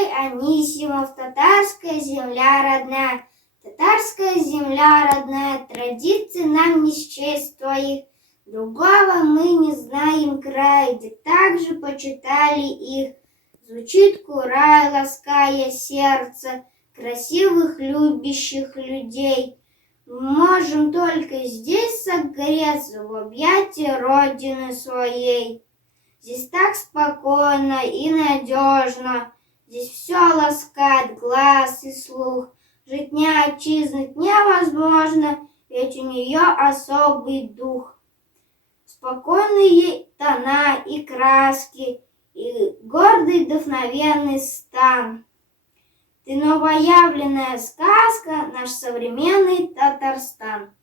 Анатолий Анисимов, татарская земля родная. Татарская земля родная, традиций нам не счесть твоих. Другого мы не знаем края, где также почитали их. Звучит курай, лаская сердце красивых, любящих людей. Мы можем только здесь согреться в объятии Родины своей. Здесь так спокойно и надежно, здесь все ласкает глаз и слух. Жить не отчизнуть невозможно, ведь у нее особый дух. Спокойные тона и краски, и гордый вдохновенный стан. Ты новоявленная сказка, наш современный Татарстан.